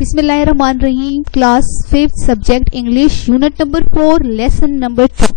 Bismillahirrahmanirrahim. Class 5th subject English, unit number 4, lesson number 2.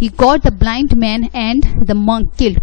He got the blind man and the monk killed.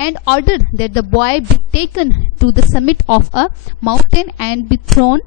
And ordered that the boy be taken to the summit of a mountain and be thrown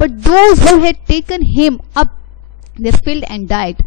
But those who had taken him up, they fell and died.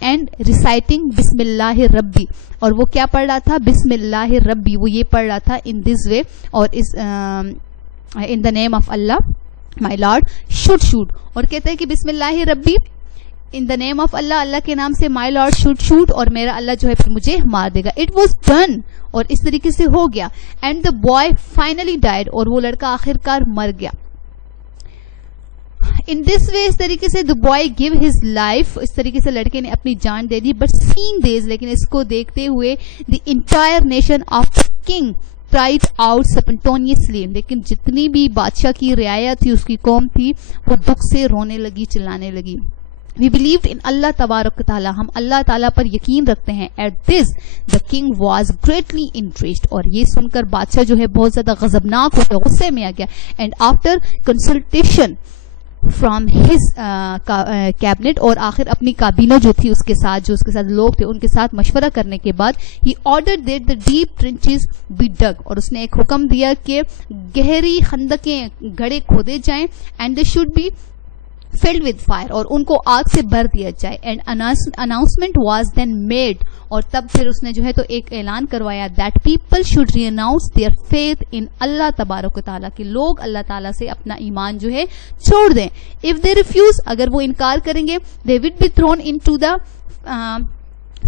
And reciting بسم اللہ ربی, اور وہ کیا پڑھ رہا تھا, بسم اللہ ربی, وہ یہ پڑھ رہا تھا ان دس وے, اور اس in the name of Allah my lord should shoot, اور کہتے ہیں کہ بسم اللہ ربی ان دا نیم آف اللہ, اللہ کے نام سے مائی لارڈ شوڈ شوٹ, اور میرا اللہ جو ہے پھر مجھے مار دے گا. اٹ واز ڈن, اور اس طریقے سے ہو گیا. And the boy finally died, اور وہ لڑکا آخر کار مر گیا. ان دس وے, اس طریقے سے the boy gave his life, اس طریقے سے لڑکے نے اپنی جان دے دی. بٹ سینگ دیز, لیکن اس کو دیکھتے ہوئے the entire nation of the king cried out spontaneously, لیکن جتنی بھی بادشاہ کی رعایا تھی, اس کی قوم تھی, وہ دکھ سے رونے لگی, چلانے لگی. We believed in اللہ تبارک تعالیٰ, ہم اللہ تعالیٰ پر یقین رکھتے ہیں. At this the king was greatly enraged, اور یہ سن کر بادشاہ جو ہے بہت زیادہ غضبناک ہو گیا, غصے میں آ گیا. And after consultation from his cabinet, اور آخر اپنی کابینہ جو تھی اس کے ساتھ, جو اس کے ساتھ لوگ تھے, ان کے ساتھ مشورہ کرنے کے بعد he ordered that the deep trenches be dug, اور اس نے ایک حکم دیا کہ گہری خندقیں, گڑھے کھودے جائیں. And they should be filled with fire, اور ان کو آگ سے بھر دیا جائے. And announcement was then made, اور تب پھر اس نے جو ہے تو ایک اعلان کروایا, that people should renounce their faith in اللہ تبارک و تعالیٰ, کہ لوگ اللہ تعالیٰ سے اپنا ایمان جو ہے چھوڑ دیں. if they refuse, اگر وہ انکار کریں گے, they would be thrown into the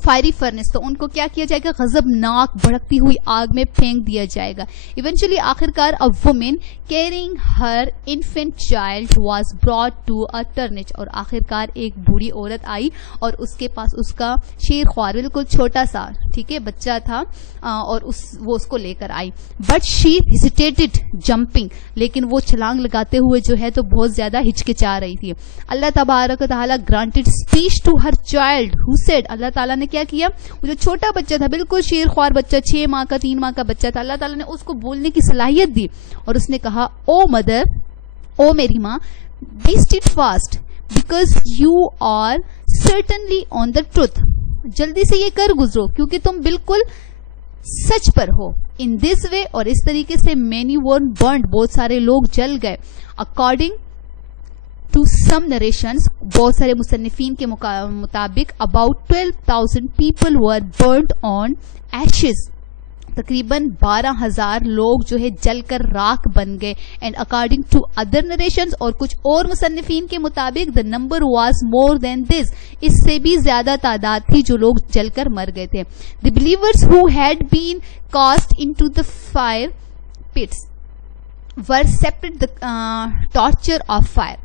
fiery furnace, تو ان کو کیا کیا جائے گا, غضبناک بھڑکتی ہوئی آگ میں پھینک دیا جائے گا. ایونچولی آخر کار a woman carrying her infant child was brought to a turnage, اور آخر کار ایک بوڑھی عورت آئی, اور اس کے پاس اس کا شیر خوار, بالکل چھوٹا سا, ٹھیک ہے, بچہ تھا, اور وہ اس کو لے کر آئی. بٹ شی hesitated jumping, لیکن وہ چھلانگ لگاتے ہوئے جو ہے تو بہت زیادہ ہچکچا رہی تھی. اللہ تبارک و تعالیٰ granted speech to her child who said, اللہ تعالیٰ نے کیا کیا, وہ جو چھوٹا بچہ تھا, بالکل شیر خوار بچہ, 6 ماہ کا 3 ماہ کا بچہ تھا, اللہ تعالیٰ نے اس کو بولنے کی صلاحیت دی, اور اس نے کہا, او مدر, او میری ماں, be steadfast because you are certainly on the truth, جلدی سے یہ کر گزرو کیونکہ تم بالکل سچ پر ہو. ان دس وے, اور اس طریقے سے many were burned, بہت سارے لوگ جل گئے. according to some narrations, بہت سارے مصنفین کے مطابق about 12,000 people were burnt on ashes, تقریباً 12,000 لوگ جو ہے جل کر راکھ بن گئے. And according to other narrations, اور کچھ اور مصنفین کے مطابق, the number was more than this, اس سے بھی زیادہ تعداد تھی جو لوگ جل کر مر گئے تھے. the believers who had been cast into the fire pits were separate the torture of fire.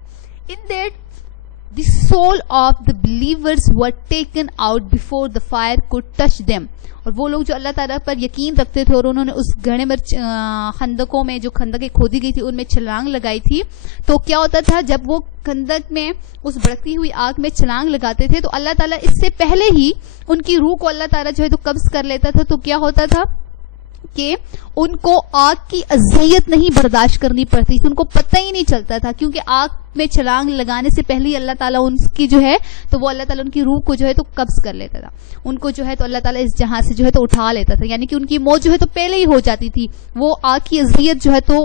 In that the soul of the believers were taken out before the fire could touch them, اور وہ لوگ جو اللہ تعالیٰ پر یقین رکھتے تھے اور انہوں نے اس گڑھے میں خندقوں میں, جو خندقیں کھودی گئی تھی, ان میں چھلانگ لگائی تھی, تو کیا ہوتا تھا, جب وہ خندق میں اس بھڑکتی ہوئی آگ میں چھلانگ لگاتے تھے تو اللہ تعالیٰ اس سے پہلے ہی ان کی روح کو اللہ تعالیٰ جو ہے تو قبض کر لیتا تھا. تو کیا ہوتا تھا کہ ان کو آگ کی اذیت نہیں برداشت کرنی پڑتی تھی, ان کو پتہ ہی نہیں چلتا تھا, کیونکہ آگ میں چھلانگ لگانے سے پہلے ہی اللہ تعالیٰ ان کی جو ہے تو وہ اللہ تعالیٰ ان کی روح کو جو ہے تو قبض کر لیتا تھا, ان کو جو ہے تو اللہ تعالیٰ اس جہاں سے جو ہے تو اٹھا لیتا تھا, یعنی کہ ان کی موت جو ہے تو پہلے ہی ہو جاتی تھی, وہ آگ کی اذیت جو ہے تو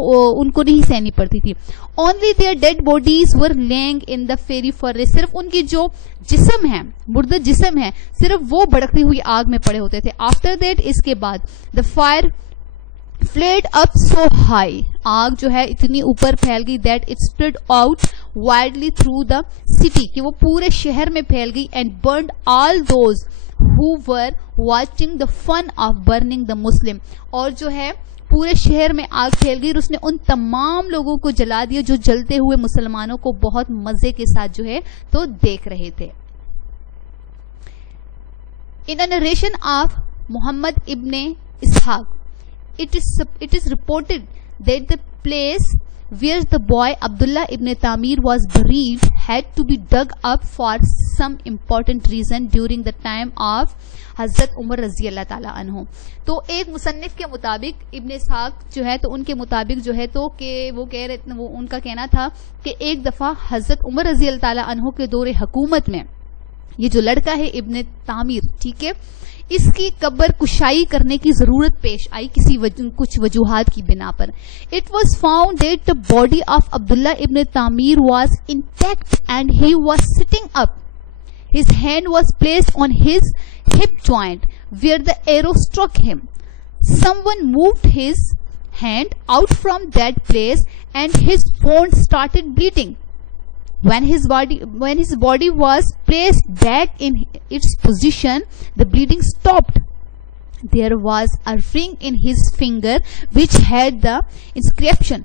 ان کو نہیں سہنی پڑتی تھی. only their dead bodies were laying in the fiery furnace, صرف ان کی جو جسم ہے, مردہ جسم ہے, صرف وہ بھڑکتی ہوئی آگ میں پڑے ہوتے تھے. after that, اس کے بعد the fire flared up so high, آگ جو ہے اتنی اوپر پھیل گئی, that it spread out widely through the city, کہ وہ پورے شہر میں پھیل گئی. and burned all those who were watching the fun of burning the Muslim, اور جو ہے پورے شہر میں آگ پھیل گئی اور اس نے ان تمام لوگوں کو جلا دیا جو جلتے ہوئے مسلمانوں کو بہت مزے کے ساتھ جو ہے تو دیکھ رہے تھے. In a narration of Muhammad ibn Ishaq, it is reported that the place where the boy Abdullah ibn Tamir was buried had to be dug up for some important reason during the time of حضرت عمر رضی اللہ تعالیٰ عنہ. تو ایک مصنف کے مطابق, ابن اسحاق جو ہے تو ان کے مطابق جو ہے تو کہ وہ کہہ رہے, وہ ان کا کہنا تھا کہ ایک دفعہ حضرت عمر رضی اللہ تعالیٰ عنہ کے دور حکومت میں یہ جو لڑکا ہے ابن تعمیر, ٹھیک ہے, اس کی قبر کشائی کرنے کی ضرورت پیش آئی کچھ وجوہات کی بنا پر. It was found that the body of Abdullah ibn Tamir was intact and he was sitting up. his hand was placed on his hip joint where the arrow struck him. Someone moved his hand out from that place and his wound started bleeding. When his body was placed back in its position, the bleeding stopped. There was a ring in his finger which had the inscription,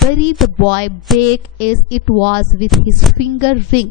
bury the boy back as it was with his finger ring.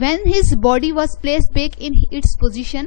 when his body was placed back in its position,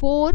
4.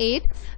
8,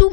2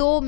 2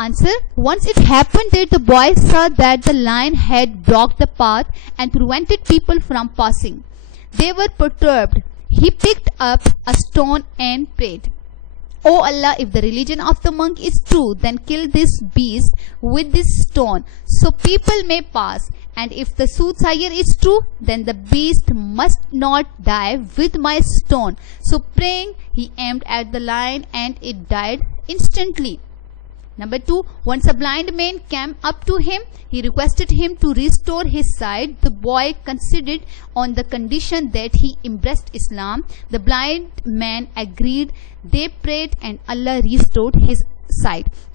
Answer, once it happened that the boy saw that the lion had blocked the path and prevented people from passing. They were perturbed. He picked up a stone and prayed, "O Allah, if the religion of the monk is true, then kill this beast with this stone, so people may pass. And if the soothsayer is true, then the beast must not die with my stone." So praying, he aimed at the lion and it died instantly. Number 2, once a blind man came up to him, he requested him to restore his sight. The boy considered on the condition that he embraced Islam. The blind man agreed. They prayed and Allah restored his sight.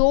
2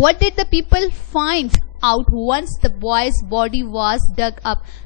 what did the people find out once the boy's body was dug up?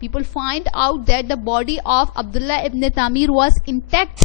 people find out that the body of Abdullah ibn Tamir was intact,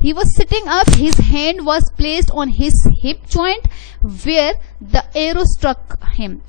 he was sitting up, his hand was placed on his hip joint where the arrow struck him,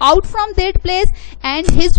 out from that place and his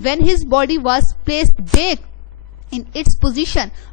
when his body was placed back in its position,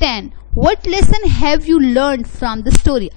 10, what lesson have you learned from the story?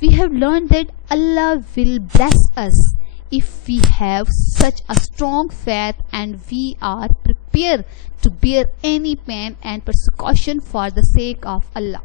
we have learned that Allah will bless us if we have such a strong faith and we are prepared to bear any pain and persecution for the sake of Allah.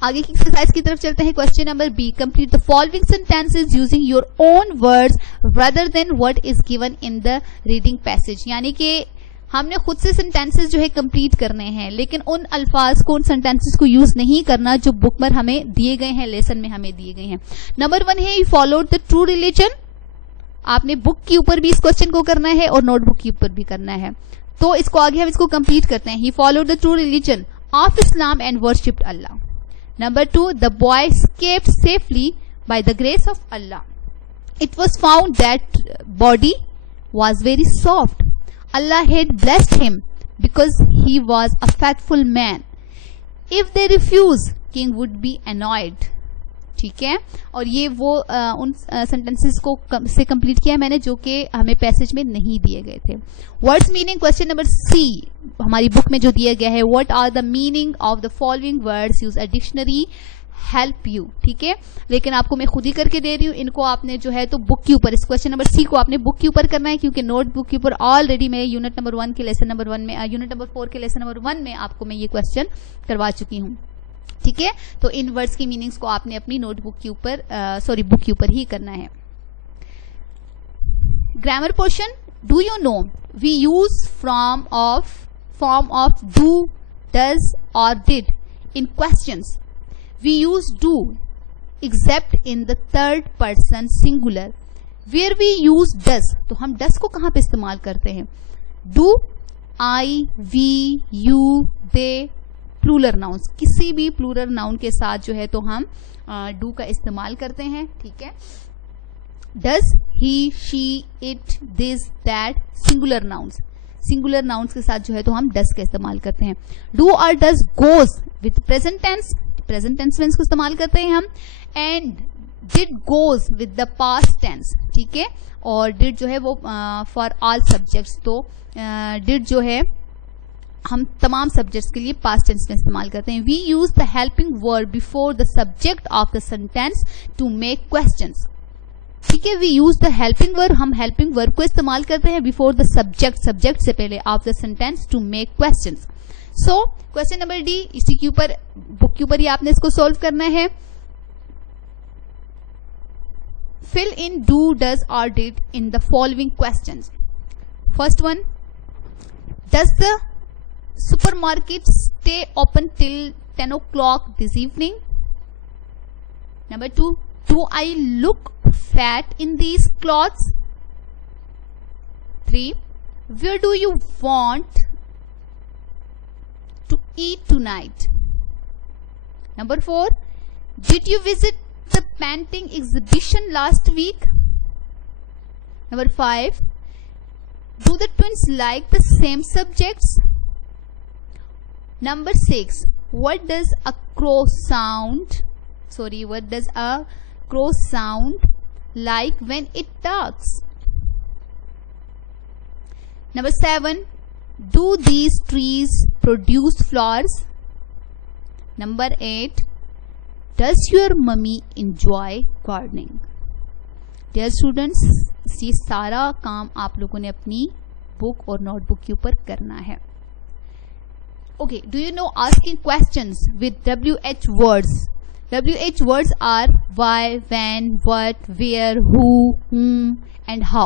آگے کی exercise کی طرف چلتے ہیں. Question number be, complete the following sentences using your own words rather than what is given in the reading passage. یعنی کہ ہم نے خود سے سینٹینسز جو ہے کمپلیٹ کرنے ہیں, لیکن ان الفاظ کو, ان سینٹینسز کو یوز نہیں کرنا جو بک پر ہمیں دیے گئے ہیں, لیسن میں ہمیں دیے گئے ہیں. نمبر 1 ہے, you followed the true religion. آپ نے بک کے اوپر بھی اس کوسچن کو کرنا ہے اور نوٹ بک کے اوپر بھی کرنا ہے, تو اس کو آگے ہم اس کو کمپلیٹ کرتے ہیں. He followed the true religion of Islam and worshipped Allah. Number 2, the boy escaped safely by the grace of Allah. It was found that body was very soft. Allah had blessed him because he was a faithful man. If they refuse, king would be annoyed. ٹھیک ہے, اور یہ وہ ان sentences کو سے complete کیا ہے میں نے جو کہ ہمیں پیسج میں نہیں دیے گئے تھے. Words meaning, question number C ہماری بک میں جو دیا گیا ہے, what are the meaning of the following words, use a dictionary help you. ٹھیک ہے, لیکن آپ کو میں خود ہی کر کے دے رہی ہوں, ان کو آپ نے جو ہے تو بک کے اوپر, اس کوسچن نمبر سی کو آپ نے بک کے اوپر کرنا ہے, کیونکہ نوٹ بک کے اوپر آلریڈی میں یونٹ نمبر 1 کے لیسن نمبر 1 میں, یونٹ نمبر 4 کے لیسن نمبر 1 میں آپ کو میں یہ کوسچن کروا چکی ہوں. ٹھیک ہے, تو ان ورڈز کی میننگز کو آپ نے اپنی نوٹ بک کے اوپر, بک کے اوپر ہی کرنا ہے. Grammar portion, do you know we use form of do, does اور did in questions. We use do except in the third person singular. Where we use does, تو ہم ڈز کو کہاں پہ استعمال کرتے ہیں؟ Do, I, we, you, they, plural nouns, کسی بھی پلورل ناؤن کے ساتھ جو ہے تو ہم ڈو کا استعمال کرتے ہیں. ٹھیک ہے, does, he, she, it, this, that, singular nouns کے ساتھ جو ہے تو ہم ڈز کا استعمال کرتے ہیں. ڈو اور does goes with present tense کو استعمال کرتے ہیں ہم. And ڈڈ goes with the past tense. ٹھیک ہے, اور ڈڈ جو ہے وہ فار آل سبجیکٹس, تو ڈڈ جو ہے ہم تمام سبجیکٹس کے لیے پاسٹ ٹینس میں استعمال کرتے ہیں. We use the helping verb before the subject of the sentence to make questions. ٹھیک ہے, وی یوز دا ہیلپنگ ورب, ہم ہیلپنگ ورب کو استعمال کرتے ہیں بفور دا سبجیکٹ سے پہلے, of the sentence to make questions. So question number D, اسی کے اوپر بک کے اوپر ہی آپ نے اس کو سالو کرنا ہے. فل ان ڈو, ڈز اور did in the following questions. First one, does the supermarket stay open till 10 o'clock this evening? Number 2, do I look fat in these clothes? 3, where do you want to eat tonight? Number 4, did you visit the painting exhibition last week? Number 5, do the twins like the same subjects? Number 6, what does a crow sound like when it talks? Number 7, do these trees produce flowers? Number 8, does your mummy enjoy gardening? Dear students, یہ سارا کام آپ لوگوں نے اپنی بک اور note book کے اوپر کرنا ہے. Okay, do you know asking questions with WH words? WH words are why, when, what, where, who, whom, and how.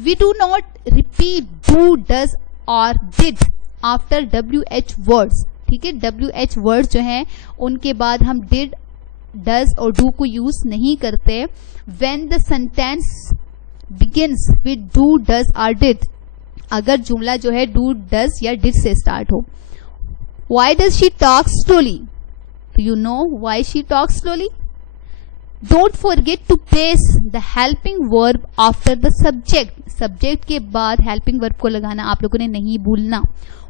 We do not repeat do, does or did after WH words. ٹھیک ہے, WH words جو ہیں ان کے بعد ہم did, does اور do کو use نہیں کرتے when the sentence begins with do, does or did. اگر جملہ جو ہے do, does یا did سے start who. Why does she talk slowly? Do you know why she talks slowly? Don't forget to place the helping verb after the subject. Subject کے بعد helping verb کو لگانا آپ لوگوں نے نہیں بھولنا.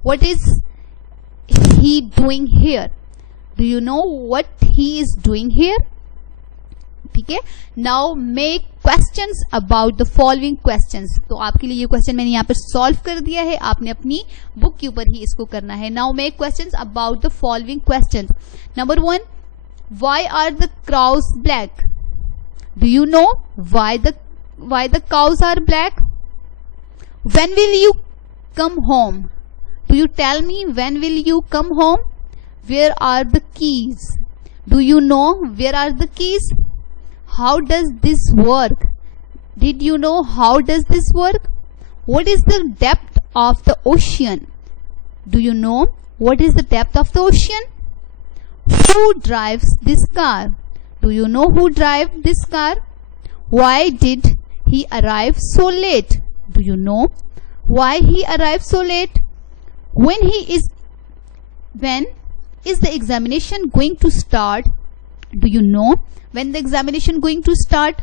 What is he doing here? Do you know what he is doing here? ٹھیک ہے, now make questions about the following questions. تو آپ کے لیے یہ کوسچن میں نے یہاں پر سالو کر دیا ہے, آپ نے اپنی بک کے اوپر ہی اس کو کرنا ہے. Now make questions about the following questions. Number 1, why are the crows black? Do you know why the crows are black? When will you come home? Do you tell me when will you come home? Where are the keys? Do you know where are the keys? How does this work? Did you know how does this work? What is the depth of the ocean? Do you know what is the depth of the ocean? Who drives this car? Do you know who drives this car? Why did he arrive so late? Do you know why he arrived so late? When is the examination going to start? Do you know when the examination going to start?